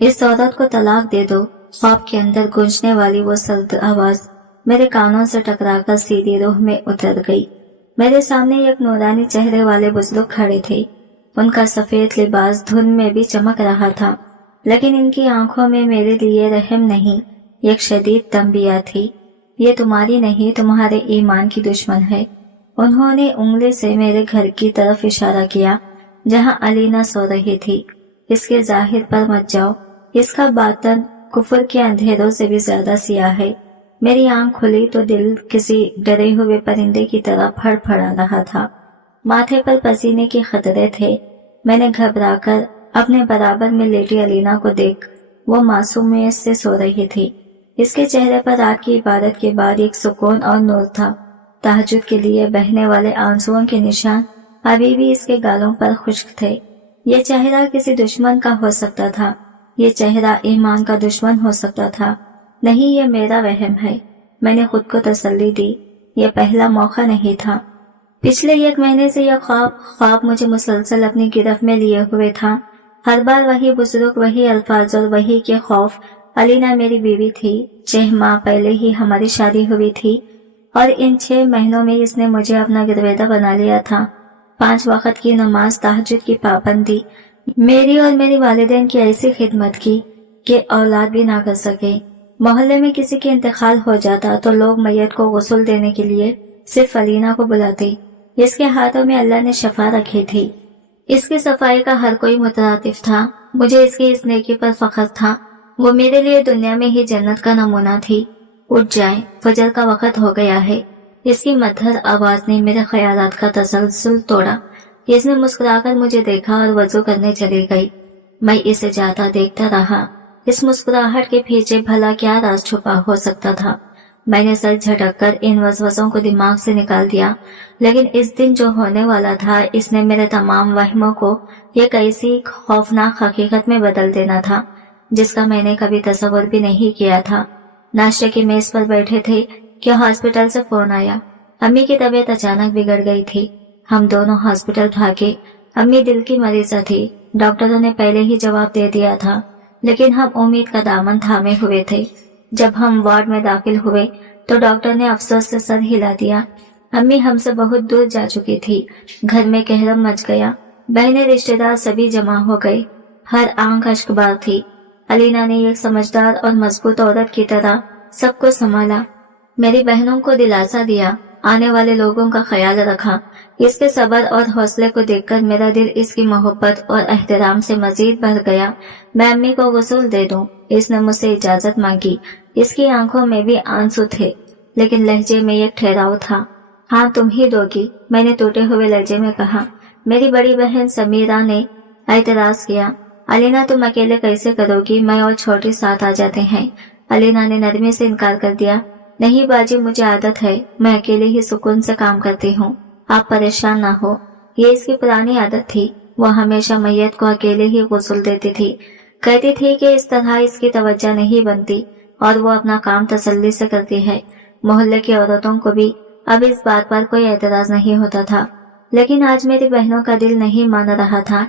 इस औरत को तलाक दे दो। ख्वाब के अंदर गूंजने वाली वो सर्द आवाज मेरे कानों से टकराकर सीधी रूह में उतर गई। मेरे सामने एक नूरानी चेहरे वाले बुजुर्ग खड़े थे। उनका सफेद लिबास धुंध में भी चमक रहा था, लेकिन इनकी आंखों में मेरे लिए रहम नहीं, एक शदीद तंबिया थी। ये तुम्हारी नहीं, तुम्हारे ईमान की दुश्मन है। उन्होंने उंगली से मेरे घर की तरफ इशारा किया जहां अलीना सो रही थी। इसके जाहिर पर मत जाओ, इसका बातन कुफर के अंधेरों से भी ज्यादा सियाह है। मेरी आंख खुली तो दिल किसी डरे हुए परिंदे की तरह फड़फड़ा रहा था। माथे पर पसीने के खतरे थे। मैंने घबराकर अपने बराबर में लेटी अलीना को देख वो मासूमियत से सो रही थी। इसके चेहरे पर रात की इबादत के बाद एक सुकून और नूर था। तहज्जुद के लिए बहने वाले आंसुओं के निशान अभी भी इसके गालों पर खुश्क थे। ये चेहरा किसी दुश्मन का हो सकता था, ये चेहरा ईमान का दुश्मन हो सकता था। नहीं, ये मेरा वहम है। मैंने खुद को तसल्ली दी, ये पहला मौका नहीं था। पिछले 1 महीने से यह ख्वाब मुझे मुसलसल अपनी गिरफ्त में लिए हुए था। हर बार वही बुजुर्ग, वही अल्फाज और वही के खौफ। अलीना मेरी बीवी थी। 6 माह पहले ही हमारी शादी हुई थी और इन 6 महीनों में इसने मुझे अपना गिरवेदा बना लिया था। 5 वक्त की नमाज, तहज्जुद की पाबंदी, मेरी और मेरी वालिदैन की ऐसी खिदमत की कि औलाद भी ना कर सके। मोहल्ले में किसी के इंतकाल हो जाता तो लोग मैयत को गुस्ल देने के लिए सिर्फ अलीना को बुलाते। इसके हाथों में अल्लाह ने शफा रखी थी। इसकी सफाई का हर कोई मुतरातिफ था। मुझे इसकी इस नेकी पर फख्र था। वो मेरे लिए दुनिया में ही जन्नत का नमूना थी। उठ जाए, फजर का वक्त हो गया है। इसकी मधुर आवाज ने मेरे ख्यालात का तसलसल तोड़ा। इसने मुस्कुराकर मुझे देखा और वजू करने चली गई। मैं इसे जाता देखता रहा। इस मुस्कुराहट के पीछे भला क्या राज छुपा हो सकता था। मैंने सर झटककर इन वसवसों को दिमाग से निकाल दिया, लेकिन इस दिन जो होने वाला था इसने मेरे तमाम वहमों को एक ऐसी खौफनाक हकीकत में बदल देना था जिसका मैंने कभी तसव्वुर भी नहीं किया था। नाश्ते की मेज पर बैठे थे कि हॉस्पिटल से फोन आया। अम्मी की तबीयत अचानक बिगड़ गई थी। हम दोनों हॉस्पिटल भागे। अम्मी दिल की मरीजा थी। डॉक्टरों ने पहले ही जवाब दे दिया था, लेकिन हम उम्मीद का दामन थामे हुए थे। जब हम वार्ड में दाखिल हुए तो डॉक्टर ने अफसोस से सर हिला दिया। अम्मी हमसे बहुत दूर जा चुकी थी। घर में कहरम मच गया। बहनें, रिश्तेदार सभी जमा हो गए। हर आंख अश्कबार थी। अलीना ने एक समझदार और मजबूत औरत की तरह सबको संभाला, मेरी बहनों को दिलासा दिया, आने वाले लोगों का ख्याल रखा। इसके सब्र और हौसले को देखकर मेरा दिल इसकी मोहब्बत और एहतराम से मजीद बढ़ गया। मैं अम्मी को गुस्ल दे दूं, इसने मुझसे इजाजत मांगी। इसकी आंखों में भी आंसू थे, लेकिन लहजे में एक ठहराव था। हाँ, तुम ही दोगी, मैंने टूटे हुए लहजे में कहा। मेरी बड़ी बहन समीरा ने एतराज किया। अलीना, तुम अकेले कैसे करोगी, मैं और छोटी साथ आ जाते हैं। अलीना ने नरमी से इनकार कर दिया। नहीं बाजी, मुझे आदत है, मैं अकेले ही सुकून से काम करती हूँ, आप परेशान ना हो। ये इसकी पुरानी आदत थी। वो हमेशा मैयत को अकेले ही गुस्ल देती थी। कहती थी कि इस तरह इसकी तवज्जो नहीं बनती और वो अपना काम तसल्ली से करती है। मोहल्ले की औरतों को भी अब इस बात पर कोई एतराज नहीं होता था, लेकिन आज मेरी बहनों का दिल नहीं मान रहा था।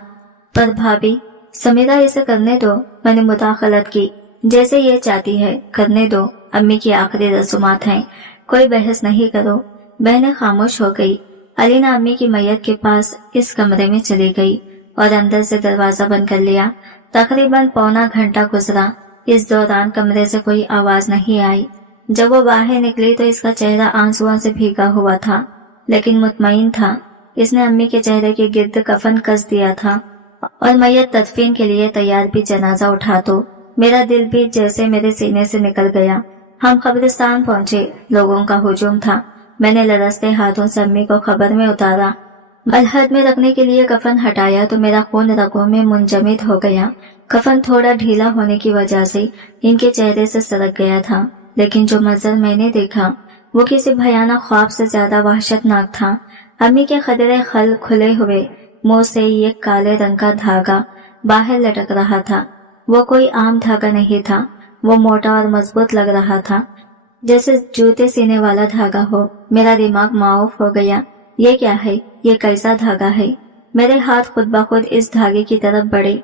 पर भाभी, समीरा, इसे करने दो, मैंने मुदाखलत की। जैसे ये चाहती है करने दो, अम्मी की आखिरी रसूमात हैं, कोई बहस नहीं करो। बहनें खामोश हो गई। अलीना अम्मी की मैयत के पास इस कमरे में चली गई और अंदर से दरवाजा बंद कर लिया। तकरीबन पौना घंटा गुजरा। इस दौरान कमरे से कोई आवाज नहीं आई। जब वो बाहर निकली तो इसका चेहरा आंसुओं से भीगा हुआ था, लेकिन मुतमईन था। इसने अम्मी के चेहरे के गिर्द कफन कस दिया था और मैयत तदफीन के लिए तैयार भी। जनाजा उठा तो मेरा दिल भी जैसे मेरे सीने से निकल गया। हम कब्रिस्तान पहुंचे। लोगों का हुजूम था। मैंने लरसते हाथों से अम्मी को खबर में उतारा। मलहद में रखने के लिए कफन हटाया तो मेरा खून रगों में मुंजमद हो गया। कफन थोड़ा ढीला होने की वजह से इनके चेहरे से सरक गया था, लेकिन जो मंजर मैंने देखा वो किसी भयानक ख्वाब से ज्यादा वहशतनाक था। अम्मी के खदरे खल खुले हुए मुंह से एक काले रंग का धागा बाहर लटक रहा था। वो कोई आम धागा नहीं था। वो मोटा और मजबूत लग रहा था, जैसे जूते सीने वाला धागा हो। मेरा दिमाग माऊफ हो गया। ये क्या है? ये कैसा धागा है? मेरे हाथ खुद ब खुद इस धागे की तरफ बढ़े,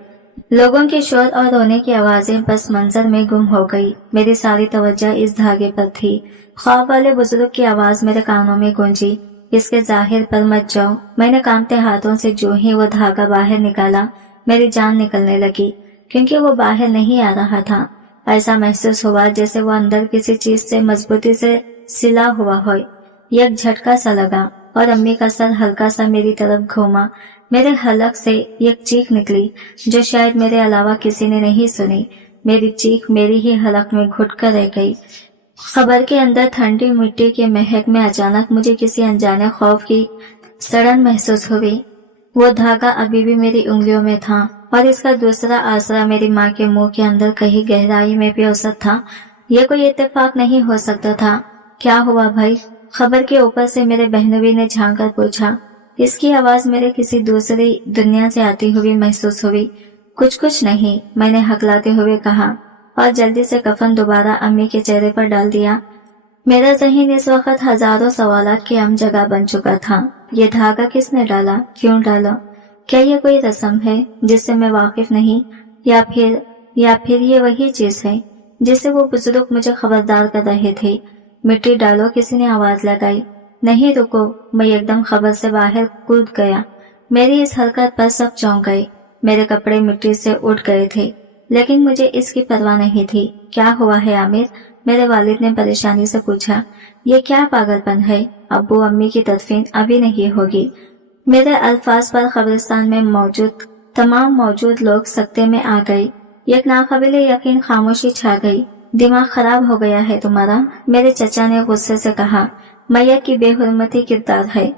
लोगों के शोर और रोने की आवाजें बस मंजर में गुम हो गई। मेरी सारी तवज्जो इस धागे पर थी। ख्वाब वाले बुजुर्ग की आवाज मेरे कानों में गूंजी, इसके जाहिर पर मत जाओ। मैंने कांपते हाथों से जो ही वो धागा बाहर निकाला, मेरी जान निकलने लगी, क्योंकि वो बाहर नहीं आ रहा था। ऐसा महसूस हुआ जैसे वो अंदर किसी चीज से मजबूती से सिला हुआ हो। एक झटका सा लगा और अम्मी का सर हल्का सा मेरी तरफ घूमा। मेरे हलक से एक चीख निकली जो शायद मेरे अलावा किसी ने नहीं सुनी। मेरी चीख मेरी ही हलक में घुटकर रह गई। खबर के अंदर ठंडी मिट्टी के महक में अचानक मुझे किसी अनजाने खौफ की सड़न महसूस हुई। वो धागा अभी भी मेरी उंगलियों में था और इसका दूसरा आसरा मेरी माँ के मुंह के अंदर कहीं गहराई में प्योसत था। यह कोई इत्तेफाक नहीं हो सकता था। क्या हुआ भाई? खबर के ऊपर से मेरे बहनोई ने झांक कर पूछा। इसकी आवाज मेरे किसी दूसरी दुनिया से आती हुई महसूस हुई। कुछ नहीं, मैंने हकलाते हुए कहा और जल्दी से कफन दोबारा अम्मी के चेहरे पर डाल दिया। मेरा ज़हन इस वक्त हजारों सवालात की अहम जगह बन चुका था। ये धागा किसने डाला? क्यों डाला? क्या ये कोई रस्म है जिससे मैं वाकिफ नहीं, या फिर ये वही चीज है जिससे वो बुजुर्ग मुझे खबरदार कर रहे थे? मिट्टी डालो, किसी ने आवाज लगाई। नहीं, रुको। मैं एकदम खबर से बाहर कूद गया। मेरी इस हरकत पर सब चौंक गए। मेरे कपड़े मिट्टी से उड़ गए थे, लेकिन मुझे इसकी परवाह नहीं थी। क्या हुआ है आमिर? मेरे वालिद ने परेशानी से पूछा। ये क्या पागलपन है? अब्बू अम्मी की तदफीन अभी नहीं होगी। मेरे अल्फाज पर कब्रिस्तान में मौजूद तमाम लोग सकते में आ गए। एक नाकाबिले यकीन खामोशी छा गई। दिमाग खराब हो गया है तुम्हारा? मेरे चचा ने गुस्से से कहा। मैयत की बेहुरमती किरदार है।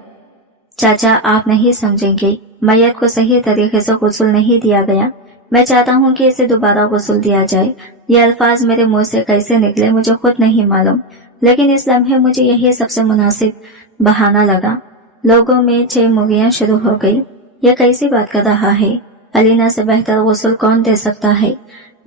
चाचा, आप नहीं समझेंगे। मैयत को सही तरीके से गुस्ल नहीं दिया गया। मैं चाहता हूँ कि इसे दोबारा गुस्ल दिया जाए। ये अल्फाज मेरे मुंह से कैसे निकले मुझे खुद नहीं मालूम, लेकिन इस लम्हे मुझे यही सबसे मुनासिब बहाना लगा। लोगों में चेमुगियां शुरू हो गई। यह कैसी बात कर रहा है? अलीना से बेहतर गुस्ल कौन दे सकता है?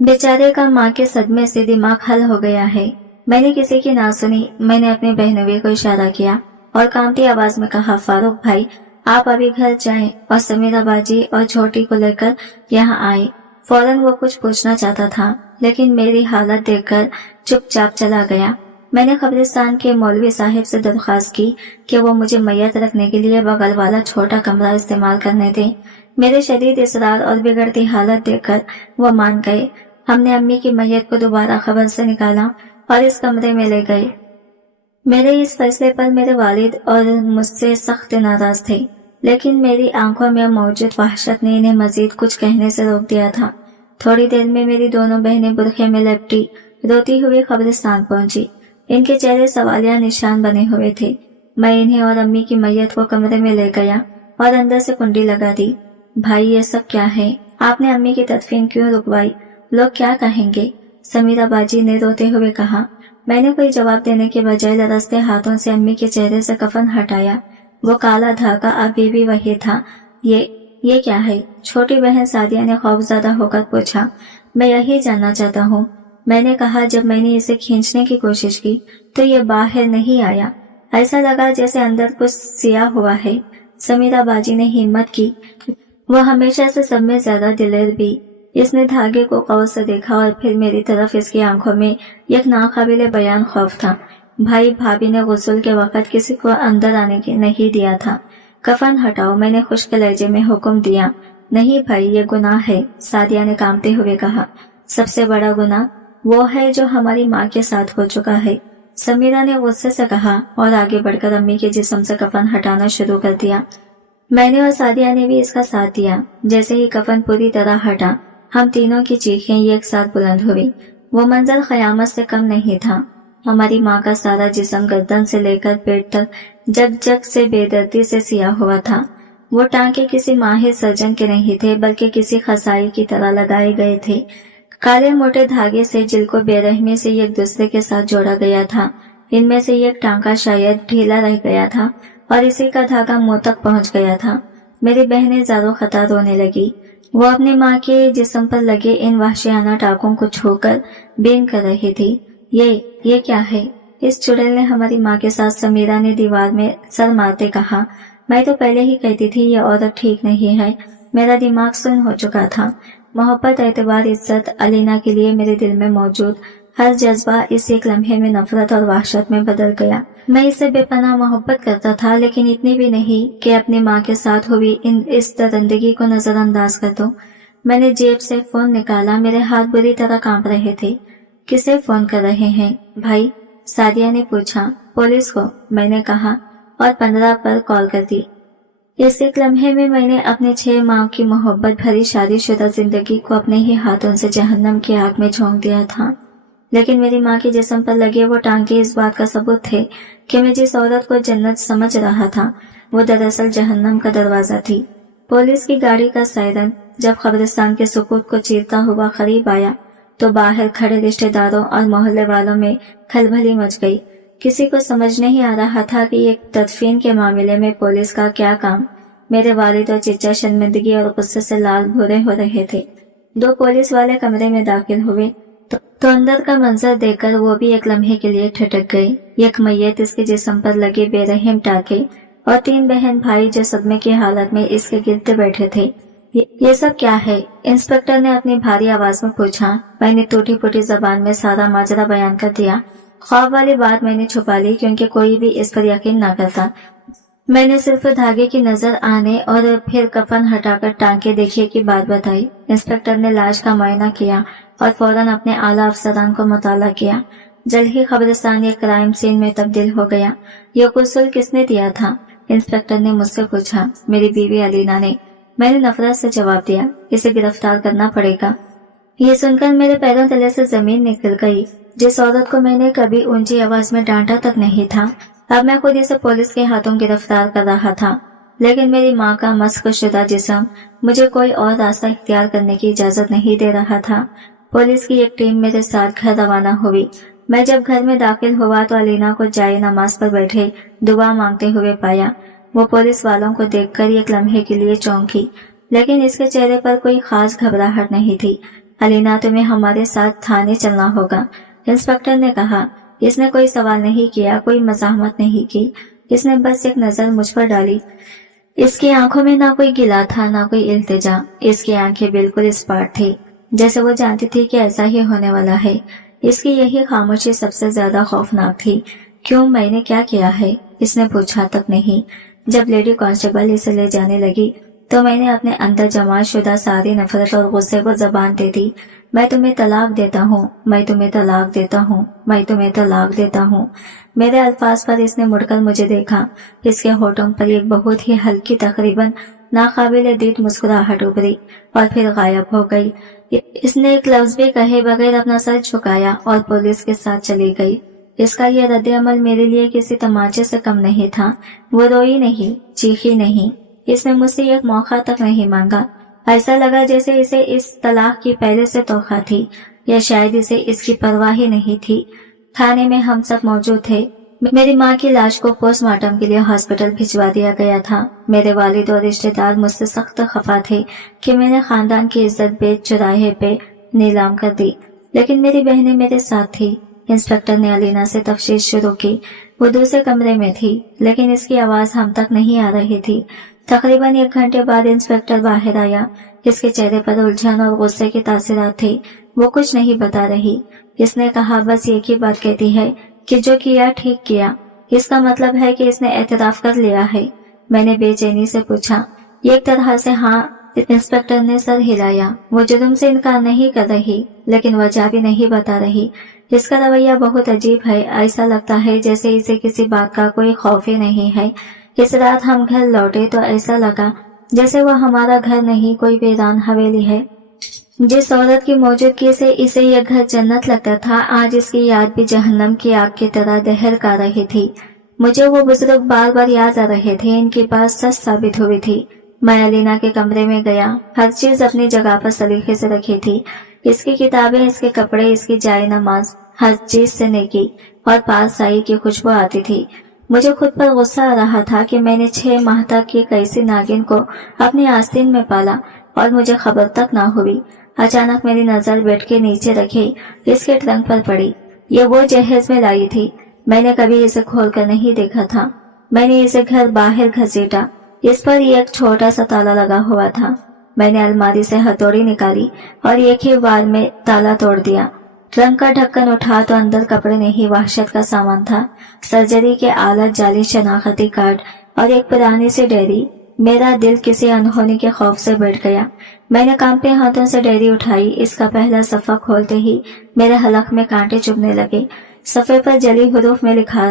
बेचारे का माँ के सदमे से दिमाग हल हो गया है। मैंने किसी की ना सुनी। मैंने अपने बहनोई को इशारा किया और कांपती आवाज में कहा, फारूक भाई, आप अभी घर जाएं और समीरा बाजी और छोटी को लेकर यहाँ आए। फौरन वो कुछ पूछना चाहता था, लेकिन मेरी हालत देखकर चुपचाप चला गया। मैंने कब्रिस्तान के मौलवी साहिब से दरख्वास्त की कि वो मुझे मैयत रखने के लिए बगल वाला छोटा कमरा इस्तेमाल करने दें। मेरे शदीद इसरार और बिगड़ती हालत देखकर वो मान गए। हमने अम्मी की मैयत को दोबारा खबर से निकाला और इस कमरे में ले गए। मेरे इस फैसले पर मेरे वालिद और मुझसे सख्त नाराज थे, लेकिन मेरी आंखों में मौजूद वहशत ने इन्हें मजीद कुछ कहने से रोक दिया था। थोड़ी देर में मेरी दोनों बहनें बुरखे में लपटी रोती हुई कब्रिस्तान पहुंची। इनके चेहरे सवालिया निशान बने हुए थे। मैं इन्हें और अम्मी की मैयत को कमरे में ले गया और अंदर से कुंडी लगा दी। भाई, ये सब क्या है? आपने अम्मी की तदफीन क्यों रुकवाई? लोग क्या कहेंगे? समीरा बाजी ने रोते हुए कहा। मैंने कोई जवाब देने के बजाय लरसते हाथों से अम्मी के चेहरे से कफन हटाया। वो काला धागा अभी भी वही था। ये क्या है? छोटी बहन सादिया ने खौफजदा होकर पूछा। मैं यही जानना चाहता हूँ, मैंने कहा। जब मैंने इसे खींचने की कोशिश की तो ये बाहर नहीं आया। ऐसा लगा जैसे अंदर कुछ सिया हुआ है। समीरा बाजी ने हिम्मत की। वो हमेशा से सब में ज्यादा दिलेर भी। इसने धागे को गौर से देखा और फिर मेरी तरफ। इसकी आंखों में एक नाकाबिले बयान खौफ था। भाई, भाभी ने गुस्ल के वक्त किसी को अंदर आने के नहीं दिया था। कफन हटाओ, मैंने खुश्क लहजे में हुक्म दिया। नहीं भाई, ये गुनाह है, सादिया ने कांपते हुए कहा। सबसे बड़ा गुनाह वो है जो हमारी माँ के साथ हो चुका है, समीरा ने गुस्से से कहा और आगे बढ़कर अम्मी के जिस्म से कफन हटाना शुरू कर दिया। मैंने और सादिया ने भी इसका साथ दिया। जैसे ही कफन पूरी तरह हटा, हम तीनों की चीखें एक साथ बुलंद हुई। वो मंजर क़यामत से कम नहीं था। हमारी माँ का सारा जिस्म गर्दन से लेकर पेट तक जग से बेदर्दी से सिया हुआ था। वो टांके किसी माहिर सर्जन के नहीं थे, बल्कि किसी खसाई की तरह लगाए गए थे। काले मोटे धागे से जिल को बेरहमी से एक दूसरे के साथ जोड़ा गया था। इनमें से एक टांका शायद ढीला रह गया था और इसी का धागा मुंह तक पहुंच गया था। मेरी बहनें ज़ारो खता रोने लगी। वो अपनी माँ के जिस्म पर लगे इन वहशियाना टाकों को छूकर बेन कर रही थी। ये क्या है? इस चुड़ैल ने हमारी माँ के साथ, समीरा ने दीवार में सर मारते कहा। मैं तो पहले ही कहती थी ये औरत ठीक नहीं है। मेरा दिमाग सुन्न हो चुका था। मोहब्बत, एतबार, इज्जत अलीना के लिए मेरे दिल में मौजूद हर जज्बा इस एक लम्हे में नफरत और वहशत में बदल गया। मैं इससे बेपनाह मोहब्बत करता था, लेकिन इतनी भी नहीं कि अपनी माँ के साथ हुई इस दरिंदगी को नजरअंदाज कर दूं। मैंने जेब से फोन निकाला। मेरे हाथ बुरी तरह कांप रहे थे। किसे फोन कर रहे हैं भाई? सादिया ने पूछा। पुलिस को, मैंने कहा और 15 पर कॉल कर दी। इस एक लम्हे में मैंने अपने 6 माह की मोहब्बत भरी शादीशुदा जिंदगी को अपने ही हाथों से जहन्नम की आग में झोंक दिया था। लेकिन मेरी माँ के जिस्म पर लगे वो टांके इस बात का सबूत थे कि मैं जिस औरत को जन्नत समझ रहा था वो दरअसल जहन्नम का दरवाजा थी। पुलिस की गाड़ी का सायरन जब कब्रिस्तान के सुकूत को चीरता हुआ करीब आया तो बाहर खड़े रिश्तेदारों और मोहल्ले वालों में खलबली मच गई। किसी को समझ नहीं आ रहा था कि एक तदफीन के मामले में पुलिस का क्या काम। मेरे वालिद और चचा शर्मिंदगी और गुस्से से लाल भूरे हो रहे थे। 2 पुलिस वाले कमरे में दाखिल हुए तो अंदर का मंजर देखकर वो भी एक लम्हे के लिए ठिठक गए। एक मैयत, इसके जिस्म पर लगे बेरहम टाके और 3 बहन भाई जो सदमे की हालत में इसके गिरते बैठे थे। ये सब क्या है? इंस्पेक्टर ने अपनी भारी आवाज में पूछा। मैंने टूटी फूटी जबान में सारा माजरा बयान कर दिया। ख्वाब वाली बात मैंने छुपा ली क्योंकि कोई भी इस पर यकीन न करता। मैंने सिर्फ धागे की नजर आने और फिर कफन हटाकर टांके देखिए की बात बताई। इंस्पेक्टर ने लाश का मुआयना किया और फौरन अपने आला अफसरान को मुताला किया। जल्द ही कब्रिस्तान एक क्राइम सीन में तब्दील हो गया। ये गुस्ल किसने दिया था? इंस्पेक्टर ने मुझसे पूछा। मेरी बीवी अलीना ने। मैंने नफरत से जवाब दिया। इसे गिरफ्तार करना पड़ेगा। ये सुनकर मेरे पैरों तले से जमीन निकल गई। जिस औरत को मैंने कभी ऊंची आवाज में डांटा तक नहीं था, अब मैं खुद इसे पुलिस के हाथों गिरफ्तार कर रहा था। लेकिन मेरी माँ का मस्क शुदा जिस्म मुझे कोई और रास्ता इख्तियार करने की इजाजत नहीं दे रहा था। पुलिस की एक टीम मेरे साथ घर रवाना हुई। मैं जब घर में दाखिल हुआ तो अलीना को जाए नमाज पर बैठे दुआ मांगते हुए पाया। वो पुलिस वालों को देखकर एक लम्हे के लिए चौंकी, लेकिन इसके चेहरे पर कोई खास घबराहट नहीं थी। अलीना, तुम्हें हमारे साथ थाने चलना होगा, इंस्पेक्टर ने कहा। इसने कोई सवाल नहीं किया, कोई मज़ाहमत नहीं की। इसने बस एक नजर मुझ पर डाली। इसकी आंखों में ना कोई गिला था ना कोई इल्तिजा। इसकी आंखें बिल्कुल स्पष्ट थी, जैसे वो जानती थी कि ऐसा ही होने वाला है। इसकी यही खामोशी सबसे ज्यादा खौफनाक थी। क्यों? मैंने क्या किया है? इसने पूछा तक नहीं। जब लेडी कांस्टेबल इसे ले जाने लगी तो मैंने अपने अंदर जमा शुदा सारी नफरत और गुस्से को जबान दे दी। मैं तुम्हें तलाक देता हूँ, मैं तुम्हें तलाक देता हूँ, मैं तुम्हें तलाक देता हूँ। मेरे अल्फाज पर इसने मुड़कर मुझे देखा। इसके होठों पर एक बहुत ही हल्की, तकरीबन नाकाबिले दीद मुस्कुराहट उभरी और फिर गायब हो गई। इसने एक लफ्ज भी कहे बगैर अपना सर झुकाया और पुलिस के साथ चली गई। इसका यह रद्द अमल मेरे लिए किसी तमाचे से कम नहीं था। वो रोई नहीं, चीखी नहीं, इसने मुझसे एक मौका तक नहीं मांगा। ऐसा लगा जैसे इसे इस तलाक की पहले से तोखा थी, या शायद इसे इसकी परवाह ही नहीं थी। थाने में हम सब मौजूद थे। मेरी माँ की लाश को पोस्टमार्टम के लिए हॉस्पिटल भिजवा दिया गया था। मेरे वालिद और रिश्तेदार मुझसे सख्त खफा थे कि मैंने खानदान की इज्जत बेच चौराहे पे नीलाम कर दी, लेकिन मेरी बहनें मेरे साथ थी। इंस्पेक्टर ने अलीना से तफ्तीश शुरू की। वो दूसरे कमरे में थी, लेकिन इसकी आवाज हम तक नहीं आ रही थी। तकरीबन 1 घंटे बाद इंस्पेक्टर बाहर आया। इसके चेहरे पर उलझन और गुस्से की तासीरात थी। वो कुछ नहीं बता रही। इसने कहा, बस एक ही बात कहती है कि जो किया ठीक किया। इसका मतलब है कि इसने एतराफ कर लिया है? मैंने बेचैनी से पूछा। एक तरह से हाँ, इंस्पेक्टर ने सर हिलाया। वो जुर्म से इनकार नहीं कर रही, लेकिन वजह भी नहीं बता रही। इसका रवैया बहुत अजीब है। ऐसा लगता है जैसे इसे किसी बात का कोई खौफ ही नहीं है। इस रात हम घर लौटे तो ऐसा लगा जैसे वो हमारा घर नहीं, कोई वीरान हवेली है। जिस औरत की मौजूदगी से इसे यह घर जन्नत लगता था, आज इसकी याद भी जहन्नम की आग की तरह दहर का रही थी। मुझे वो बुजुर्ग बार बार याद आ रहे थे। इनकी बात सच साबित हुई थी। मैं अलीना के कमरे में गया। हर चीज अपनी जगह पर सलीके से रखी थी। इसकी किताबें, इसके कपड़े, इसकी जाए नमाज, हर चीज से नेकी और पाकसाई की खुशबू आती थी। मुझे खुद पर गुस्सा आ रहा था कि मैंने 6 माह तक एक ऐसी नागिन को अपनी आस्तीन में पाला और मुझे खबर तक ना हुई। अचानक मेरी नजर बेड के नीचे रखे इसके ट्रंक पर पड़ी। ये वो जहेज में लाई थी। मैंने कभी इसे खोलकर नहीं देखा था। मैंने इसे घर बाहर घसीटा। इस पर एक छोटा सा ताला लगा हुआ था। میں نے الماری سے ہتھوڑی نکالی اور ایک ہی بار میں تالا توڑ دیا۔ ٹرنک کا ڈھکن اٹھا تو اندر کپڑے نہیں وحشت کا سامان تھا، سرجری کے آلات، جعلی شناختی کارڈ اور ایک پرانی سی ڈائری۔ میرا دل کسی انہونی کے خوف سے بیٹھ گیا۔ میں نے کانپتے ہاتھوں سے ڈائری اٹھائی۔ اس کا پہلا صفحہ کھولتے ہی میرے حلق میں کانٹے چبھنے لگے۔ صفحے پر جلی حروف میں لکھا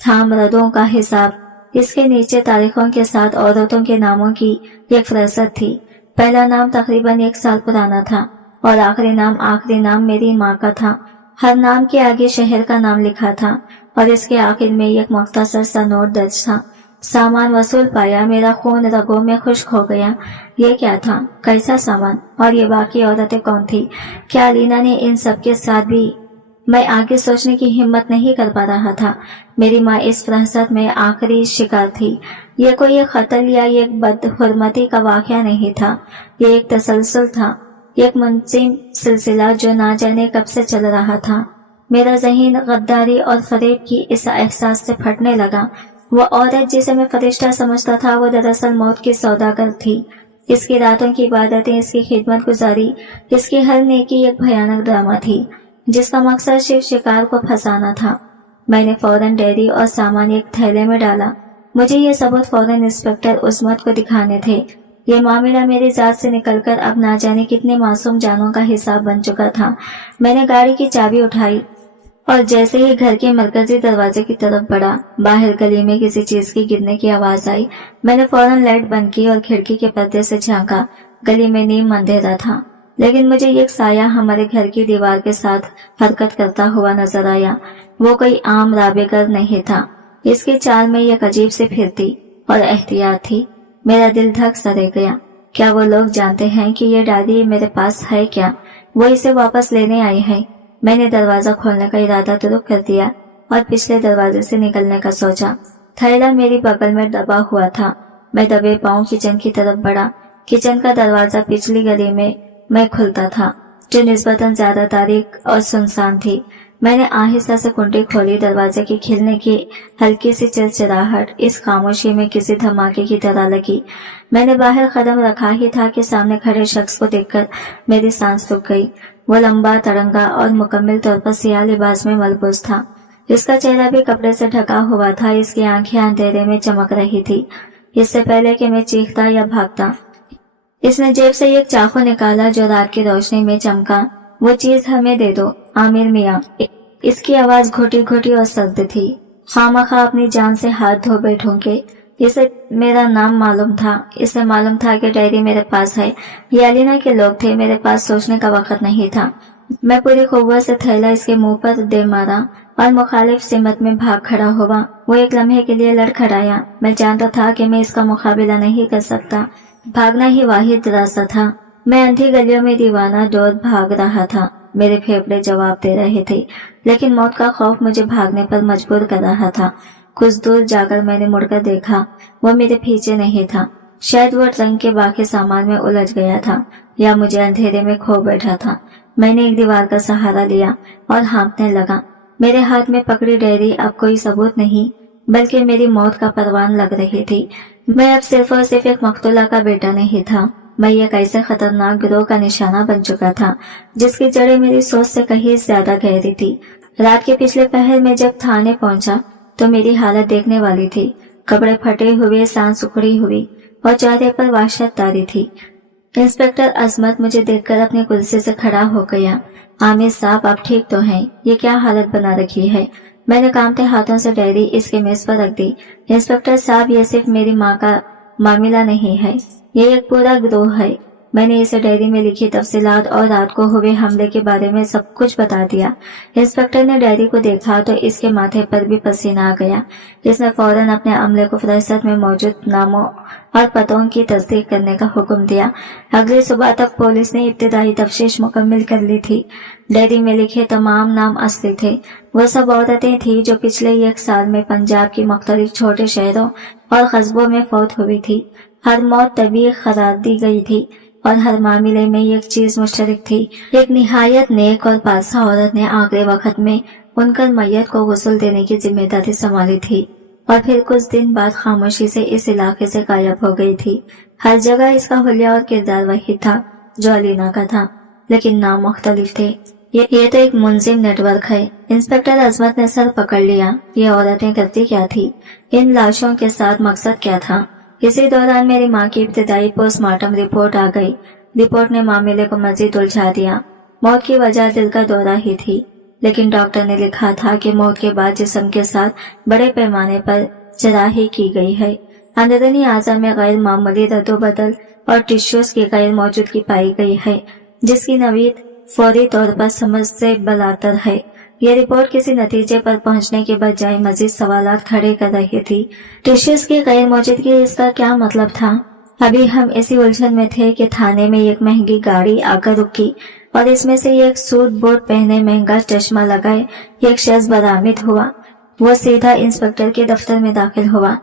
تھا مردوں کا حساب۔ اس کے نیچے تاریخوں کے ساتھ عورتوں کے ناموں کی ایک فہرست تھی۔ پہلا نام تقریباً 1 سال پرانا تھا اور آخری نام میری ماں کا تھا۔ ہر نام کے آگے شہر کا نام لکھا تھا اور اس کے آخر میں ایک مختصر سا نوٹ درج تھا: سامان وصول پایا۔ میرا خون رگوں میں خشک ہو گیا۔ یہ کیا تھا؟ کیسا سامان؟ اور یہ باقی عورتیں کون تھی؟ کیا علینا نے ان سب کے ساتھ بھی؟ میں آگے سوچنے کی ہمت نہیں کر پا رہا تھا۔ میری ماں اس فہرست میں آخری شکار تھی۔ یہ کوئی ایک قتل یا ایک بدحرمتی کا واقعہ نہیں تھا، یہ ایک تسلسل تھا، ایک منظم سلسلہ جو نہ جانے کب سے چل رہا تھا۔ میرا ذہن غداری اور فریب کی اس احساس سے پھٹنے لگا۔ وہ عورت جسے میں فرشتہ سمجھتا تھا، وہ دراصل موت کی سوداگر تھی۔ اس کی راتوں کی عبادتیں، اس کی خدمت گزاری، اس کی ہر نیکی ایک بھیانک ڈرامہ تھی جس کا مقصد صرف شکار کو پھنسانا تھا۔ میں نے فوراً ڈائری اور سامان ایک تھیلے میں ڈالا۔ مجھے یہ ثبوت فوراً انسپکٹر عظمت کو دکھانے تھے۔ یہ معاملہ میری ذات سے نکل کر اب نہ جانے کتنے معصوم جانوں کا حساب بن چکا تھا۔ میں نے گاڑی کی چابی اٹھائی اور جیسے ہی گھر کے مرکزی دروازے کی طرف بڑھا، باہر گلی میں کسی چیز کی گرنے کی آواز آئی۔ میں نے فوراً لائٹ بند کی اور کھڑکی کے پردے سے جھانکا۔ گلی میں نیم اندھیرا تھا، لیکن مجھے ایک سایہ ہمارے گھر کی دیوار کے ساتھ حرکت کرتا ہوا نظر آیا۔ وہ کوئی عام رابگر نہیں تھا، اس کی چال میں ایک عجیب سی پھرتی اور احتیاط تھی۔ میرا دل دھک سا رہ گیا۔ کیا وہ لوگ جانتے ہیں کہ یہ ڈائری میرے پاس ہے؟ کیا وہ اسے واپس لینے آئے ہیں؟ میں نے دروازہ کھولنے کا ارادہ ترک کر دیا اور پچھلے دروازے سے نکلنے کا سوچا۔ تھیلا میری بغل میں دبا ہوا تھا۔ میں دبے پاؤں کچن کی طرف بڑھا۔ کچن کا دروازہ پچھلی گلی میں کھلتا تھا، جو نسبتاً زیادہ تاریک اور سنسان تھی۔ میں نے آہستہ سے کنڈی کھولی۔ دروازے کے کھلنے کی ہلکی سی چرچراہٹ اس خاموشی میں کسی دھماکے کی طرح لگی۔ میں نے باہر قدم رکھا ہی تھا کہ سامنے کھڑے شخص کو دیکھ کر میری سانس رک گئی۔ وہ لمبا، تڑنگا اور مکمل طور پر سیاہ لباس میں ملبوس تھا۔ اس کا چہرہ بھی کپڑے سے ڈھکا ہوا تھا۔ اس کی آنکھیں اندھیرے میں چمک رہی تھی۔ اس سے پہلے کہ میں چیختا یا بھاگتا، اس نے جیب سے ایک چاقو نکالا جو رات کی روشنی میں چمکا۔ وہ چیز ہمیں دے دو، عامر میاں۔ اس کی آواز گھٹی گھٹی اور سرد تھی۔ خامخواہ اپنی جان سے ہاتھ دھو بیٹھوں کے۔ اسے میرا نام معلوم تھا۔ اسے معلوم تھا کہ ڈائری میرے پاس ہے۔ یہ علینا کے لوگ تھے۔ میرے پاس سوچنے کا وقت نہیں تھا۔ میں پوری قوت سے تھیلا اس کے منہ پر دے مارا اور مخالف سمت میں بھاگ کھڑا ہوا۔ وہ ایک لمحے کے لیے لڑکھڑایا۔ میں جانتا تھا کہ میں اس کا مقابلہ نہیں کر سکتا۔ بھاگنا ہی واحد راستہ تھا۔ میں اندھی گلیوں میں دیوانہ دور بھاگ رہا تھا۔ میرے پھیپھڑے جواب دے رہے تھے، لیکن موت کا خوف مجھے بھاگنے پر مجبور کر رہا تھا۔ کچھ دور جا کر میں نے مڑ کر دیکھا، وہ میرے پیچھے نہیں تھا۔ شاید وہ ٹرنک کے باقی سامان میں الجھ گیا تھا یا مجھے اندھیرے میں کھو بیٹھا تھا۔ میں نے ایک دیوار کا سہارا لیا اور ہانپنے لگا۔ میرے ہاتھ میں پکڑی ڈائری اب کوئی ثبوت نہیں، بلکہ میری موت کا پروان لگ رہی تھی۔ میں اب صرف اور صرف ایک مقتولہ کا بیٹا نہیں تھا، میں ایک ایسے خطرناک گروہ کا نشانہ بن چکا تھا جس کی جڑیں میری سوچ سے کہیں زیادہ گہری تھی۔ رات کے پچھلے پہر میں جب تھانے پہنچا تو میری حالت دیکھنے والی تھی۔ کپڑے پھٹے ہوئے، سانس اکھڑی ہوئی اور چہرے پر وحشت طاری تھی۔ انسپکٹر عظمت مجھے دیکھ کر اپنی کرسی سے کھڑا ہو گیا۔ عامر صاحب، آپ ٹھیک تو ہیں؟ یہ کیا حالت بنا رکھی ہے؟ میں نے کانپتے ہاتھوں سے ڈائری اس کے میز پر رکھ دی۔ انسپکٹر صاحب، یہ صرف میری ماں کا معاملہ نہیں ہے، یہ ایک پورا گروہ ہے۔ میں نے اسے ڈائری میں لکھی تفصیلات اور رات کو ہوئے حملے کے بارے میں سب کچھ بتا دیا۔ انسپکٹر نے ڈائری کو دیکھا تو اس کے ماتھے پر بھی پسینہ آ گیا۔ اس نے فوراً اپنے عملے کو فہرست میں موجود ناموں اور پتوں کی تصدیق کرنے کا حکم دیا۔ اگلی صبح تک پولیس نے ابتدائی تفتیش مکمل کر لی تھی۔ ڈائری میں لکھے تمام نام اصلی تھے۔ وہ سب عورتیں تھیں جو پچھلے 1 سال میں پنجاب کی مختلف چھوٹے شہروں اور قصبوں میں فوت ہوئی تھی۔ ہر موت طبیعی قرار دی گئی تھی اور ہر معاملے میں ایک چیز مشترک تھی، ایک نہایت نیک اور پارسا عورت نے آخری وقت میں ان کر میت کو غسل دینے کی ذمہ داری سنبھالی تھی اور پھر کچھ دن بعد خاموشی سے اس علاقے سے غائب ہو گئی تھی۔ हर जगह इसका हुलिया और किरदार वही था जो अलीना का था, लेकिन नाम मुख्तलिफ थे। ये तो एक मुंजिम नेटवर्क है। इंस्पेक्टर अजमत ने सर पकड़ लिया। ये औरतें करती क्या थी? इन लाशों के साथ मकसद क्या था? इसी दौरान मेरी माँ की इब्तिदाई पोस्टमार्टम रिपोर्ट आ गई। रिपोर्ट ने मामले को मजीद उलझा दिया। मौत की वजह दिल का दौरा ही थी, लेकिन डॉक्टर ने लिखा था कि मौत के बाद जिस्म के साथ बड़े पैमाने पर जराही की गई है। अंदरूनी आज़ा में गैर मामूली रद्दोबदल और टिश्यूज की गैर मौजूदगी पाई गई है, जिसकी नवीद फौरी तौर पर समझ से बलातर है। यह रिपोर्ट किसी नतीजे पर पहुंचने के बजाय मजीद सवालात खड़े कर रही थी। टिश्यूज की गैर मौजूदगी, इसका क्या मतलब था? अभी हम इसी उलझन में थे कि थाने में एक महंगी गाड़ी आकर रुकी और इसमें से एक सूट बूट पहने, महंगा चश्मा लगाए एक शख्स बरामद हुआ। वो सीधा इंस्पेक्टर के दफ्तर में दाखिल हुआ।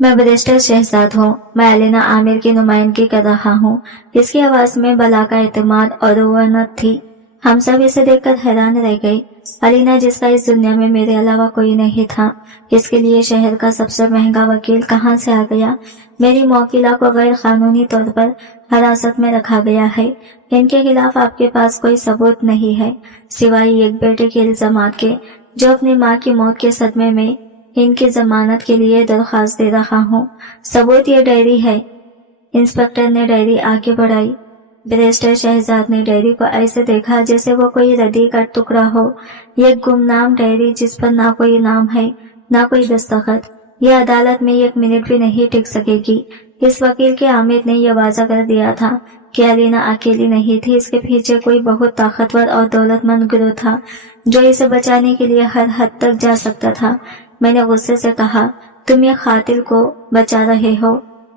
मैं बैरिस्टर शहजाद हूँ। मैं अलीना आमिर की नुमाइंदगी कर रहा हूँ। इसकी आवाज में बला का एतमाद और रवनत थी। हम सब इसे देखकर हैरान रह गए। अलीना, जिसका इस दुनिया में मेरे अलावा कोई नहीं था, इसके लिए शहर का सबसे महंगा वकील कहाँ से आ गया? मेरी मौकिला को गैर कानूनी तौर पर हिरासत में रखा गया है। इनके खिलाफ आपके पास कोई सबूत नहीं है, सिवाय एक बेटे के इल्जामात के, जो अपनी माँ की मौत के सदमे में इनकी जमानत के लिए दरख्वास्त दे रहा हूँ। सबूत ये डायरी है। इंस्पेक्टर ने डायरी आगे बढ़ाई। बैरिस्टर शहजाद ने डायरी को ऐसे देखा जैसे वो कोई रद्दी का टुकड़ा हो। ये गुमनाम डायरी जिस पर ना कोई नाम है, ना कोई दस्तखत। यह अदालत में एक मिनट भी नहीं टिक सकेगी। इस वकील के आमिर ने यह वाजा कर दिया था कि अलीना अकेली नहीं थी। इसके पीछे कोई बहुत ताकतवर और दौलतमंद गिरोह था जो इसे बचाने के लिए हर हद तक जा सकता था। मैंने गुस्से से कहा, तुम ये कातिल को बचा रहे हो?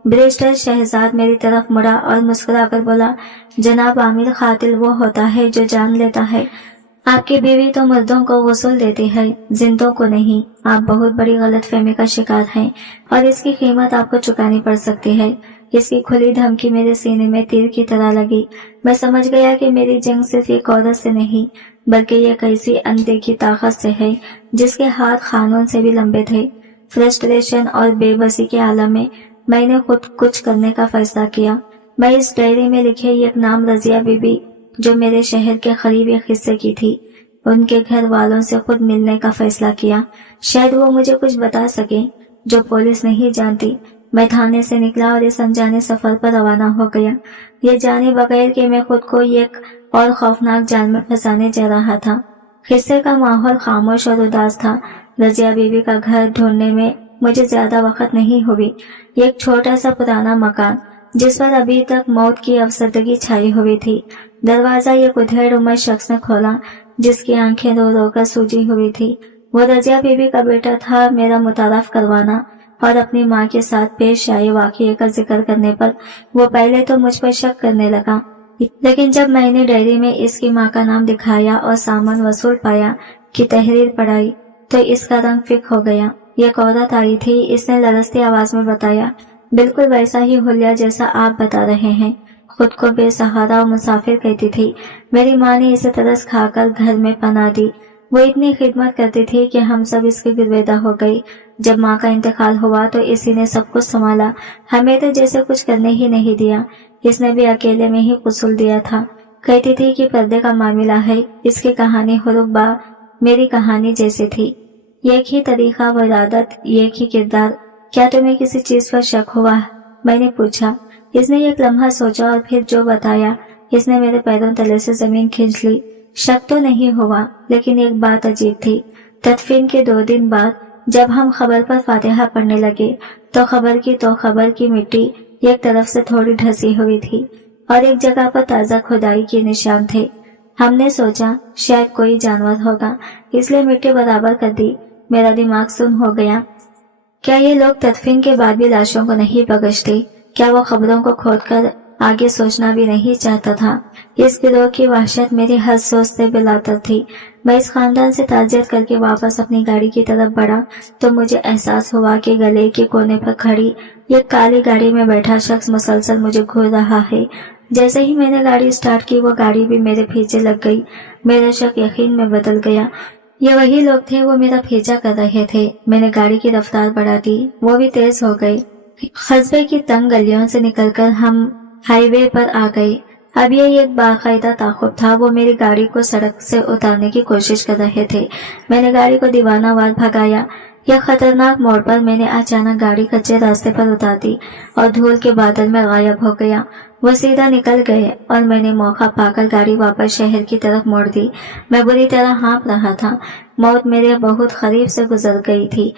बैरिस्टर शहजाद मेरी तरफ मुड़ा और मुस्कुराकर बोला, जनाब आमिर, कातिल वो होता है जो जान लेता है। आपकी बीवी तो मर्दों को गुस्ल देती है, जिंदों को नहीं। आप बहुत बड़ी गलतफहमी का शिकार हैं और इसकी कीमत आपको चुकानी पड़ सकती है। इसकी खुली धमकी मेरे सीने में तीर की तरह लगी। मैं समझ गया कि मेरी जंग सिर्फ एक औरत से नहीं, बल्कि एक ऐसी अनदेखी ताकत से है जिसके हाथ कानून से भी लंबे थे। फ्रस्ट्रेशन और बेबसी के आलम में मैंने खुद कुछ करने का फैसला किया। मैं इस डायरी में लिखे एक नाम रजिया बीबी, जो मेरे शहर के करीब एक हिस्से की थी, उनके घर वालों से खुद मिलने का फैसला किया। शायद वो मुझे कुछ बता सके जो पुलिस नहीं जानती। मैं थाने से निकला और इस अनजाने सफर पर रवाना हो गया, ये जाने बगैर कि मैं खुद को एक और खौफनाक जाल में फंसाने जा रहा था। हिस्से का माहौल खामोश और उदास था। रजिया बीबी का घर ढूंढने में मुझे ज्यादा वक्त नहीं हुई। एक छोटा सा पुराना मकान जिस पर अभी तक मौत की अवसरदगी छाई हुई थी। दरवाजा एक उधेड़ उम्र शख्स ने खोला, जिसकी आंखें रो रो कर सूजी हुई थी। वो रजिया बीबी का बेटा था। मेरा मुतारफ करवाना और अपनी माँ के साथ पेश आए वाक़ये का जिक्र करने पर वो पहले तो मुझ पर शक करने लगा, लेकिन जब मैंने डायरी में इसकी माँ का नाम दिखाया और सामान वसूल पाया की तहरीर पढ़ाई, तो इसका रंग फिक हो गया। एक औरत आई थी, इसने लरजती आवाज में बताया, बिल्कुल वैसा ही हुलिया जैसा आप बता रहे हैं। खुद को बेसहारा और मुसाफिर कहती थी। मेरी माँ ने इसे तरस खाकर घर में पनाह दी। वो इतनी खिदमत करती थी कि हम सब इसके गिरवेदा हो गई। जब माँ का इंतकाल हुआ तो इसी ने सब कुछ संभाला, हमें तो जैसे कुछ करने ही नहीं दिया। इसने भी अकेले में ही कुसूल दिया था। कहती थी कि पर्दे का मामला है। इसकी कहानी हुरुबा मेरी कहानी जैसी थी। एक ही तरीका व इरादत, एक ही किरदार। क्या तुम्हें किसी चीज पर शक हुआ? मैंने पूछा। इसने एक लम्हा सोचा और फिर जो बताया, इसने मेरे पैरों तले से जमीन खींच ली। शक तो नहीं हुआ, लेकिन एक बात अजीब थी। तदफीन के 2 दिन बाद जब हम खबर पर फातिहा पढ़ने लगे तो खबर की मिट्टी एक तरफ से थोड़ी ढसी हुई थी और एक जगह पर ताजा खुदाई के निशान थे। हमने सोचा शायद कोई जानवर होगा, इसलिए मिट्टी बराबर कर दी। मेरा दिमाग सुन्न हो गया। क्या ये लोग तदफीन के बाद भी लाशों को नहीं बख्शते? क्या वो खबरों को खोदकर आगे सोचना भी नहीं चाहता था? इस गिरोह की वहशत मेरी हर सोच से बिलातर थी। मैं इस खानदान से ताज़ियत करके वापस अपनी गाड़ी की तरफ बढ़ा तो मुझे एहसास हुआ कि गले के कोने पर खड़ी एक काली गाड़ी में बैठा शख्स मुसलसल मुझे घूर रहा है। जैसे ही मैंने गाड़ी स्टार्ट की, वो गाड़ी भी मेरे पीछे लग गई। मेरा शक यकीन में बदल गया। ये वही लोग थे, वो मेरा पीछा कर रहे थे। मैंने गाड़ी की रफ्तार बढ़ा दी, वो भी तेज हो गई। कस्बे की तंग गलियों से निकलकर हम हाईवे पर आ गए। अब ये एक बाकायदा ताक़ुब था। वो मेरी गाड़ी को सड़क से उतारने की कोशिश कर रहे थे। मैंने गाड़ी को दीवानावार भगाया। यह खतरनाक मोड़ पर मैंने अचानक गाड़ी कच्चे रास्ते पर उतार दी और धूल के बादल में गायब हो गया। वो सीधा निकल गए और मैंने मौका पाकर गाड़ी वापस शहर की तरफ मोड़ दी। मैं बुरी तरह हाँफ रहा था। मौत मेरे बहुत करीब से गुजर गई थी।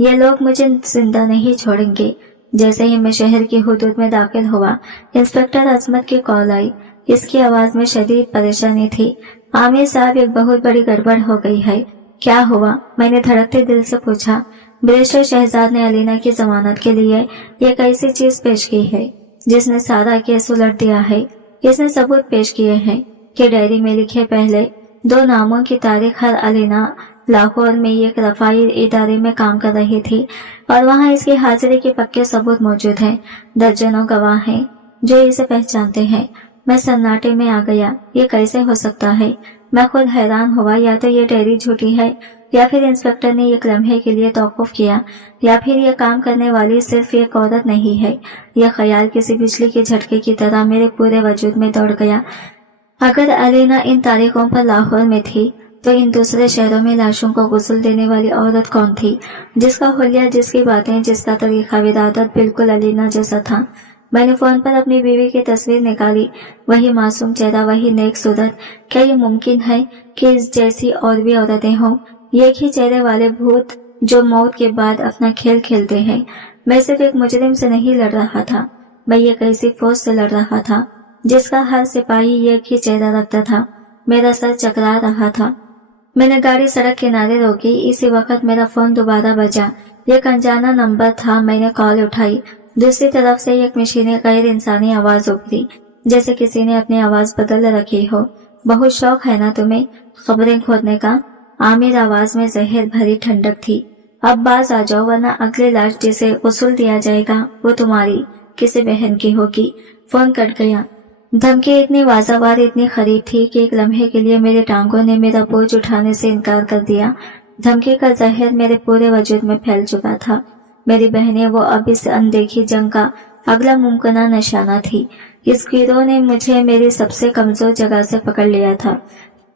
ये लोग मुझे जिंदा नहीं छोड़ेंगे। जैसे ही मैं शहर की हुदूद में दाखिल हुआ, इंस्पेक्टर अजमत की कॉल आई। इसकी आवाज में शदीद परेशानी थी। आमिर साहब, एक बहुत बड़ी गड़बड़ हो गई है। क्या हुआ? मैंने धड़कते दिल से पूछा। बैरिस्टर शहजाद ने अलीना की जमानत के लिए एक ऐसी चीज पेश की है जिसने सारा केस उलट दिया है। इसने सबूत पेश किए हैं कि डायरी में लिखे पहले 2 नामों की तारीख हर अलीना लाहौर में एक रफाई इदारे में काम कर रही थी और वहाँ इसकी हाजिरी के पक्के सबूत मौजूद हैं। दर्जनों गवाह हैं जो इसे पहचानते हैं। मैं सन्नाटे में आ गया। ये कैसे हो सकता है? मैं खुद हैरान हुआ। या तो ये डायरी झूठी है, या फिर इंस्पेक्टर ने एक लम्हे के लिए तौक़ुफ़ किया, या फिर यह काम करने वाली सिर्फ एक औरत नहीं है। यह ख्याल किसी बिजली के झटके की तरह मेरे पूरे वजूद में दौड़ गया। अगर अलीना इन तारीखों पर लाहौर में थी, तो इन दूसरे शहरों में लाशों को गुस्ल देने वाली औरत कौन थी, जिसका हुलिया, जिसकी बातें, जिसका तरीका विरादत बिल्कुल अलीना जैसा था। मैंने फोन पर अपनी बीवी की तस्वीर निकाली। वही मासूम चेहरा, वही नेक सूरत। क्या ये मुमकिन है कि इस जैसी और भी औरतें हों? एक ही चेहरे वाले भूत जो मौत के बाद अपना खेल खेलते हैं। मैं सिर्फ एक मुजरिम से नहीं लड़ रहा था, मैं एक ऐसी फौज से लड़ रहा था जिसका हर सिपाही एक ही चेहरा रखता था। मेरा सर चकरा रहा था। मैंने गाड़ी सड़क किनारे रोकी। इसी वक्त मेरा फोन दोबारा बजा। एक अनजाना नंबर था। मैंने कॉल उठाई। दूसरी तरफ से एक मशीनी गैर इंसानी आवाज उभरी, जैसे किसी ने अपनी आवाज बदल रखी हो। बहुत शौक है ना तुम्हें खबरें खोदने का? आमिर आवाज में जहर भरी ठंडक थी। अब बाज आ जाओ, वरना अगली लाश जिसे उसूल दिया जाएगा वो तुम्हारी किसी बहन की होगी। फोन कट गया। धमकी इतनी वाजावार, इतनी करीब थी कि एक लम्हे के लिए मेरे टांगों ने मेरा बोझ उठाने से इनकार कर दिया। धमकी का जहर मेरे पूरे वजूद में फैल चुका था। मेरी बहनें वो अब इस अनदेखी जंग का अगला मुमकिना निशाना थी। इस गिरोह ने मुझे मेरी सबसे कमजोर जगह से पकड़ लिया था।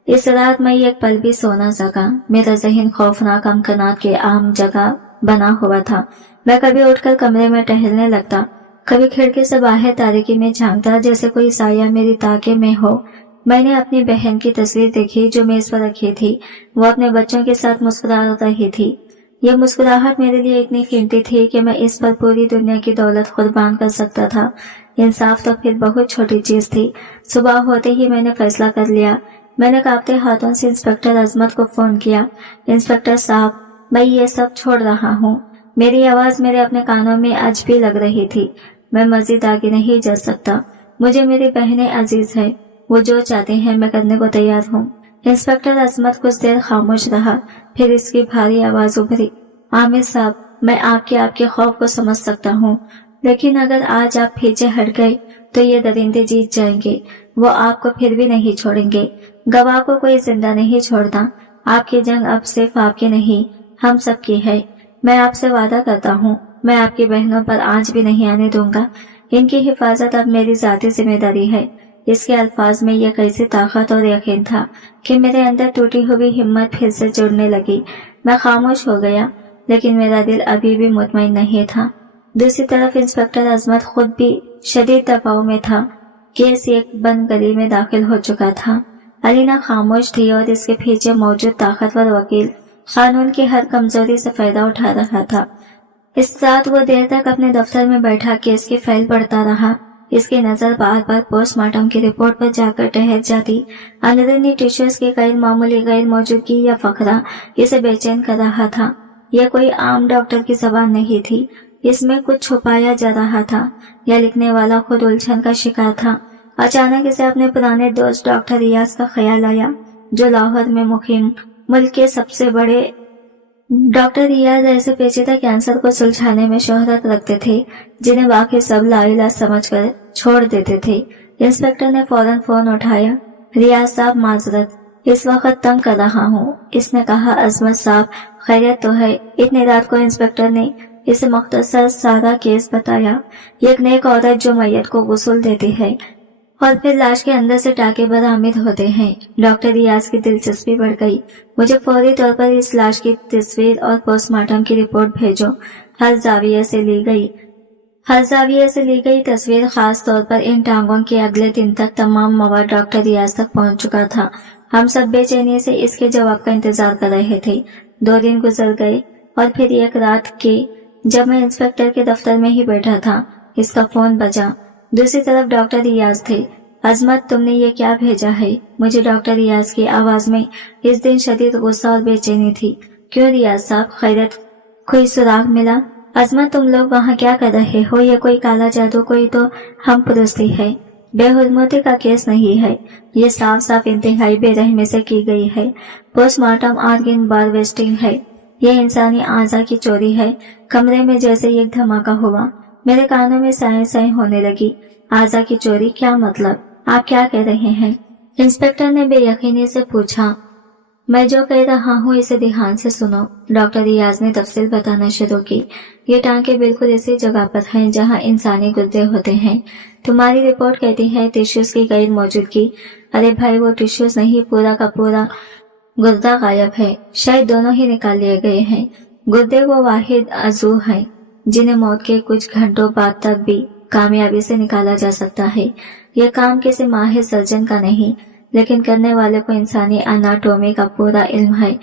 इस रात मैं एक पल भी सोना सका। मेरा जहन खौफनाक अमकनात के आम जगह बना हुआ था। मैं कभी उठकर कमरे में टहलने लगता, कभी खिड़की से बाहर तारीकी में झांकता, जैसे कोई साया मेरी ताके में हो। मैंने अपनी बहन की तस्वीर देखी जो मेज पर रखी थी। वो अपने बच्चों के साथ मुस्कुरा रही थी। यह मुस्कुराहट मेरे लिए इतनी कीमती थी कि मैं इस पर पूरी दुनिया की दौलत कुर्बान कर सकता था। इंसाफ तो फिर बहुत छोटी चीज थी। सुबह होते ही मैंने फैसला कर लिया। मैंने कांपते हाथों से इंस्पेक्टर अजमत को फोन किया। इंस्पेक्टर साहब, मैं ये सब छोड़ रहा हूँ। मेरी आवाज मेरे अपने कानों में आज भी लग रही थी। मैं मजीद आगे नहीं जा सकता। मुझे मेरी बहनें अजीज है। वो जो चाहते हैं मैं करने को तैयार हूँ। इंस्पेक्टर अजमत कुछ देर खामोश रहा, फिर इसकी भारी आवाज उभरी। आमिर साहब, मैं आपके खौफ को समझ सकता हूँ, लेकिन अगर आज आप पीछे हट गए तो ये दरिंदे जीत जाएंगे। वो आपको फिर भी नहीं छोड़ेंगे। गवाह को कोई जिंदा नहीं छोड़ता। आपकी जंग अब सिर्फ आपकी नहीं, हम सबकी है। मैं आपसे वादा करता हूँ, मैं आपकी बहनों पर आंच भी नहीं आने दूंगा। इनकी हिफाजत अब मेरी जाती जिम्मेदारी है। इसके अल्फाज में यह कैसी ताकत और यकीन था कि मेरे अंदर टूटी हुई हिम्मत फिर से जुड़ने लगी। मैं खामोश हो गया, लेकिन मेरा दिल अभी भी मुतमईन नहीं था। दूसरी तरफ इंस्पेक्टर अजमत खुद भी शदीद दबाव में था। केस एक बंद गली में दाखिल हो चुका था। अलीना खामोश थी और इसके पीछे मौजूद ताकतवर वकील कानून की हर कमजोरी से फायदा उठा रहा था। इस रात वो देर तक अपने दफ्तर में बैठा केस की फाइल पढ़ता रहा। इसकी नजर बार बार पोस्टमार्टम की रिपोर्ट पर जाकर ठहर जाती। अंदरूनी टिश्यूज की गैर मामूली गैर मौजूदगी या फकरा इसे बेचैन कर रहा था। यह कोई आम डॉक्टर की जबान नहीं थी। इसमें कुछ छुपाया जा रहा था। यह लिखने वाला खुद उलझन का शिकार था। अचानक इसे अपने पुराने दोस्त डॉक्टर रियाज का ख्याल आया, जो लाहौर में मुकीम मुल्क के सबसे बड़े डॉक्टर रियाज ऐसे पेचीदा कैंसर को सुलझाने में शोहरत रखते थे जिन्हें बाकी सब लाइलाज समझकर छोड़ देते थे। इंस्पेक्टर ने फौरन फोन उठाया। रियाज साहब, माजरत, इस वक्त तंग कर रहा हूँ। इसने कहा, अजमत साहब, खैरियत तो है? इतनी रात को इंस्पेक्टर ने इसे मुख्तसर सारा केस बताया। एक नेक औरत जो मैयत को गुस्ल देती है और फिर लाश के अंदर से टाके बरामद होते हैं। डॉक्टर रियाज की दिलचस्पी बढ़ गई। मुझे फौरी तौर पर इस लाश की तस्वीर और पोस्टमार्टम की रिपोर्ट भेजो। हर जाविया से ली गई तस्वीर, खास तौर पर इन टांगों के अगले दिन तक तमाम मवाद डॉक्टर रियाज तक पहुंच चुका था। हम सब बेचैनी से इसके जवाब का इंतजार कर रहे थे। 2 दिन गुजर गए और फिर एक रात के जब मैं इंस्पेक्टर के दफ्तर में ही बैठा था, इसका फोन बजा। दूसरी तरफ डॉक्टर रियाज थे। अजमत, तुमने ये क्या भेजा है? मुझे डॉक्टर रियाज की आवाज में इस दिन शदीद गुस्सा और बेचैनी थी। क्यों रियाज साहब, खैरियत? कोई सुराग मिला? अजमत, तुम लोग वहाँ क्या कर रहे हो? ये कोई काला जादू, कोई तो हम पुरुषी है। बेहुरमती का केस नहीं है, ये साफ साफ इंतहाई बेरहमी से की गई है। पोस्टमार्टम ऑर्गन हार्वेस्टिंग है। ये इंसानी आज़ा की चोरी है। कमरे में जैसे एक धमाका हुआ, मेरे कानों में साए साए होने लगी। आज़ा की चोरी, क्या मतलब? आप क्या कह रहे हैं? इंस्पेक्टर ने बेयकीनी से पूछा। मैं जो कह रहा हूँ इसे ध्यान से सुनो। डॉक्टर रियाज ने तफसील बताना शुरू की। ये टांके बिल्कुल इसी जगह पर हैं जहाँ इंसानी गुर्दे होते हैं। तुम्हारी रिपोर्ट कहती है टिश्यूज की गैर मौजूदगी। अरे भाई, वो टिश्यूज नहीं, पूरा का पूरा गुर्दा गायब है। शायद दोनों ही निकाल लिए गए हैं। गुर्दे वो वाहिद अज़ू हैं जिन्हें मौत के कुछ घंटों बाद तक भी कामयाबी से निकाला जा सकता है। यह काम किसी माहिर सर्जन का नहीं, लेकिन करने वाले को इंसानी एनाटॉमी का पूरा इल्म है।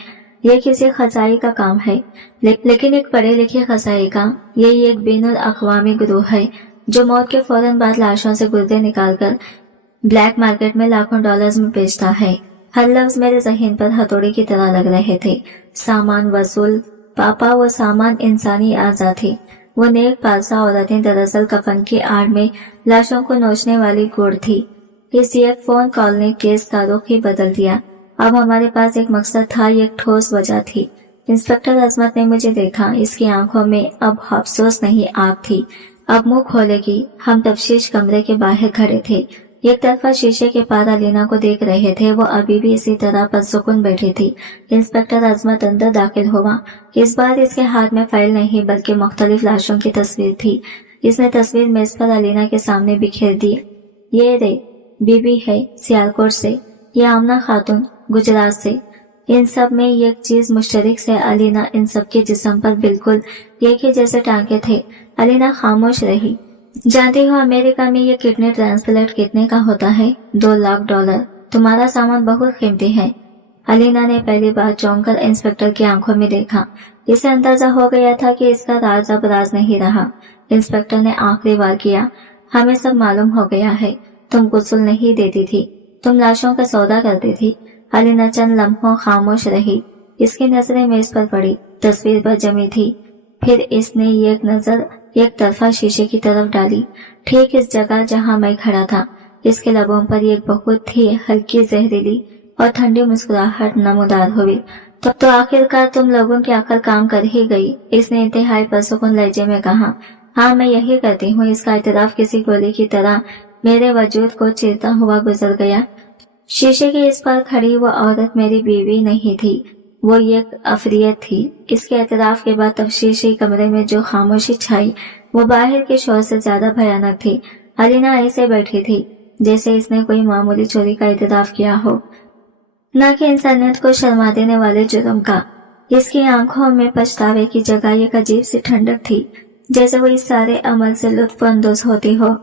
यह किसी खजाई का काम है, लेकिन एक पढ़े लिखे खजाई का। यही एक बैनुल अक़वामी ग्रुह है जो मौत के फौरन बाद लाशों से गुर्दे निकालकर ब्लैक मार्केट में लाखों डॉलर्स में बेचता है। हर लफ्ज मेरे ज़हन पर हथौड़ी की तरह लग रहे थे। सामान वसूल, पापा, वो सामान इंसानी आज़ा थी। वो नेक पालसा औरतें दरअसल कफन की आड़ में लाशों को नोचने वाली गुड़ थी। इस एक फोन कॉल ने केस का रुख ही बदल दिया। अब हमारे पास एक मकसद था, एक ठोस वजह थी। इंस्पेक्टर अजमत ने मुझे देखा। इसकी आंखों में अब अफसोस नहीं, आग थी। अब मुंह खोलेगी। हम तफ्तीश कमरे के बाहर खड़े थे। एक तरफा शीशे के पार अलीना को देख रहे थे। वो अभी भी इसी तरह पुरसुकून बैठी थी। इंस्पेक्टर अजमत अंदर दाखिल हुआ। इस बार इसके हाथ में फाइल नहीं बल्कि मुख्तलिफ लाशों की तस्वीर थी। इसने तस्वीर मेज पर अलीना के सामने बिखेर दी। ये रे, बीबी है सियालकोट से, ये आमना खातून गुजरात से। इन सब में एक चीज मुश्तरक से, अलीना इन सब के जिस्म पर बिल्कुल एक ही जैसे टांके थे। अलीना खामोश रही। जानती हो अमेरिका में ये किडनी ट्रांसप्लांट कितने का होता है? $2 लाख। तुम्हारा सामान बहुत कीमती है। अलीना ने पहली बार चौंक कर इंस्पेक्टर की आंखों में देखा। इसे अंदाजा हो गया था कि इसका राज अब राज नहीं रहा। इंस्पेक्टर ने आखिरी बार किया। हमें सब मालूम हो गया है। तुम गुस्ल नहीं देती थी, तुम लाशों का सौदा करती थी। अलीना चंद लम्हों खामोश रही। इसकी नजरें मेज पर पड़ी, तस्वीर पर जमी थी। फिर इसने एक नजर एक तरफा शीशे की तरफ डाली, ठीक इस जगह जहां मैं खड़ा था। इसके लबों पर एक बहुत ही हल्की जहरीली और ठंडी मुस्कुराहट नमूदार हुई। तो आखिरकार तुम लोगों की अकल काम कर ही गई। इसने इंतहाई पुरसुकून लहजे में कहा। हाँ, मैं यही करती हूँ। इसका इतराफ किसी गोली की तरह मेरे वजूद को चीरता हुआ गुजर गया। शीशे के इस पर खड़ी वो औरत मेरी बीवी नहीं थी, वो एक अफरियत थी। इसके एतराफ के बाद तफ्तीशी कमरे में जो खामोशी छाई वो बाहर के शोर से ज्यादा भयानक थी। अलीना ऐसे बैठी थी जैसे इसने कोई मामूली चोरी का एतराफ किया हो, न कि इंसानियत को शर्मा देने वाले जुर्म का। इसकी आंखों में पछतावे की जगह एक अजीब सी ठंडक थी, जैसे वो इस सारे अमल से लुत्फ अंदोज होती हो।